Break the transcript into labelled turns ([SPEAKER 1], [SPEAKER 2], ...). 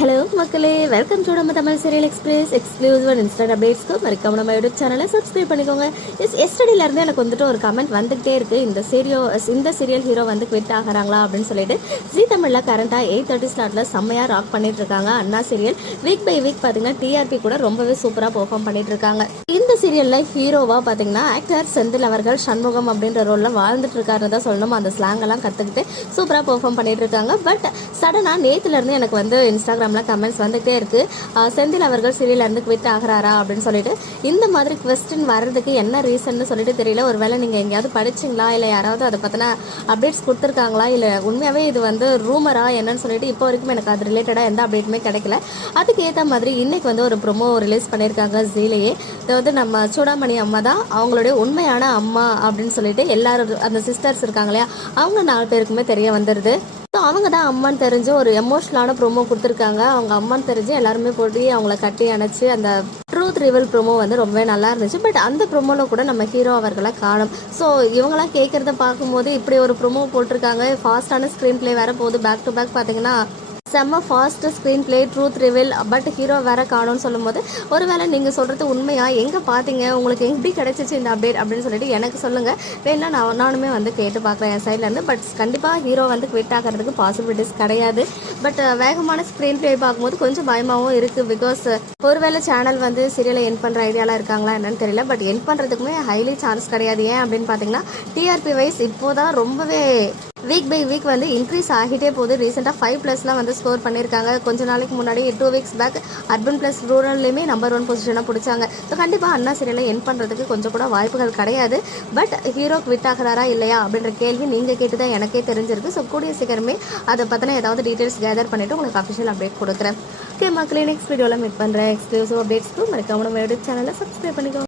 [SPEAKER 1] Hello மக்களே welcome to நம்ம Tamil serial express exclusive and instant அப்டேட்ஸ்க்கு மறக்காம நம்ம யூடியூப் சேனலை சப்ஸ்கிரைப் பண்ணிக்கோங்க. எஸ் எஸ்டடியிலேருந்து எனக்கு வந்துட்டு ஒரு கமெண்ட் வந்துகிட்டே இருக்குது இந்த சீரியோ இந்த சீரியல் ஹீரோ வந்து குவிட் ஆகிறாங்களா அப்படின்னு சொல்லிட்டு ஜி தமிழில் கரண்ட்டாக எயிட் தேர்ட்டி ஸ்லாட்டில் செம்மையாக ராக் பண்ணிட்டு இருக்காங்க அண்ணா சீரியல் வீக் பை வீக் பார்த்தீங்கன்னா டிஆர்பி கூட ரொம்பவே சூப்பராக பெர்ஃபார்ம் பண்ணிட்டு இருக்காங்க இந்த சீரியலில் ஹீரோவாக பார்த்தீங்கன்னா ஆக்டர் செந்தில் அவர்கள் சண்முகம் அப்படின்ற ரோலில் வாழ்ந்துட்டு இருக்காருன்னு தான் சொல்லணும். அந்த ஸ்லாங்கெல்லாம் கற்றுக்கிட்டு சூப்பராக பெர்ஃபார்ம் பண்ணிட்டு இருக்காங்க பட் சடனாக நேற்றுலேருந்து எனக்கு வந்து இன்ஸ்டாகிராமில் கமெண்ட்ஸ் வந்துகிட்டே இருக்குது செந்தில் அவர்கள் சீரியலேருந்து குவிட் ஆகிறாரா அப்படின்னு சொல்லிட்டு இந்த மாதிரி கொஸ்டின் வர்றதுக்கு என்ன ரீசன்னு சொல்லிட்டு தெரியல. ஒருவேளை நீங்கள் எங்கேயாவது படிச்சிங்களா? இல்லை யாராவது அதை பற்றின அப்டேட்ஸ் கொடுத்துருக்காங்களா? இல்லை உண்மையாகவே இது வந்து ரூமரா என்னன்னு சொல்லிட்டு இப்போ வரைக்கும் எனக்கு அது ரிலேட்டடாக எந்த அப்டேட்டுமே கிடைக்கல. அதுக்கு ஏற்ற மாதிரி இன்றைக்கி வந்து ஒரு ப்ரொமோ ரிலீஸ் பண்ணியிருக்காங்க ஜீலையே வந்து நம்ம சூடாமணி அம்மா தான் அவங்களுடைய உண்மையான அம்மா அப்படின்னு சொல்லிட்டு எல்லாரும் அந்த சிஸ்டர்ஸ் இருக்காங்க இல்லையா அவங்க நாலு பேருக்குமே தெரிய வந்துடுது ஸோ அவங்க தான் அம்மான்னு தெரிஞ்சு ஒரு எமோஷ்னலான ப்ரோமோ கொடுத்துருக்காங்க. அவங்க அம்மான்னு தெரிஞ்சு எல்லாருமே போட்டு அவங்கள கட்டி அணைச்சி அந்த ட்ரூத் ரிவல் ப்ரோமோ வந்து ரொம்பவே நல்லா இருந்துச்சு. பட் அந்த ப்ரொமோவில் கூட நம்ம ஹீரோ அவர்களை காணும். ஸோ இவங்களாம் கேட்குறத பார்க்கும்போது இப்படி ஒரு ப்ரோமோ போட்டிருக்காங்க. ஃபாஸ்டான ஸ்க்ரீன் ப்ளே வேற போகுது. பேக் டு பேக் பார்த்தீங்கன்னா செம்ம fast screen play truth reveal but hero வேற காணும்னு சொல்லும்போது ஒருவேளை நீங்கள் சொல்கிறது உண்மையாக எங்கே பார்த்தீங்க உங்களுக்கு எப்படி கிடைச்சிச்சு இந்த அப்டேட் அப்படின்னு சொல்லிட்டு எனக்கு சொல்லுங்கள் வேணா நான் நானுமே வந்து கேட்டு பார்க்குறேன் என் சைட்லேருந்து பட் கண்டிப்பாக ஹீரோ வந்து குவிட் ஆகிறதுக்கு பாசிபிலிட்டிஸ் கிடையாது. பட் வேகமான ஸ்க்ரீன் பிளே பார்க்கும்போது கொஞ்சம் பயமாகவும் இருக்குது பிகாஸ் ஒருவேளை சேனல் வந்து சீரியலை என் பண்ணுற ஐடியாலாம் இருக்காங்களா என்னன்னு தெரியல. பட் என் பண்ணுறதுக்குமே ஹைலி சான்ஸ் கிடையாது. ஏன் அப்படின்னு பார்த்தீங்கன்னா டிஆர்பி வைஸ் இப்போதான் ரொம்பவே வீக் பை வீக் வந்து இன்க்ரீஸ் ஆகிட்டே போகுது. ரீசெண்டாக ஃபைவ் ப்ளஸ்லாம் வந்து ஸ்கோர் பண்ணியிருக்காங்க கொஞ்ச நாளைக்கு முன்னாடி two weeks back urban plus ரூரல்லையுமே number one பொசிஷனாக பிடிச்சாங்க. ஸோ கண்டிப்பாக அண்ணா சீரியலை என் பண்ணுறதுக்கு கொஞ்சம் கூட வாய்ப்புகள் கிடையாது. பட் ஹீரோக்கு விட் ஆகிறாரா இல்லையா அப்படின்ற கேள்வி நீங்கள் கேட்டு தான் எனக்கே தெரிஞ்சிருக்கு. ஸோ கூடிய சீக்கிரமே அதை பற்றின ஏதாவது டீட்டெயில்ஸ் கேதர் பண்ணிவிட்டு உங்களுக்கு அஃபிஷியல் அப்டேட் கொடுக்குறேன். ஓகே மக்களே நெக்ஸ்ட் வீடியோவில் மீட் பண்ணுறேன் எக்ஸ்க்ளூசிவ் அப்டேட்ஸ்க்கு மறக்காம நம்ம யூடியூப் சேனலை சப்ஸ்கிரைப் பண்ணிக்கோங்க.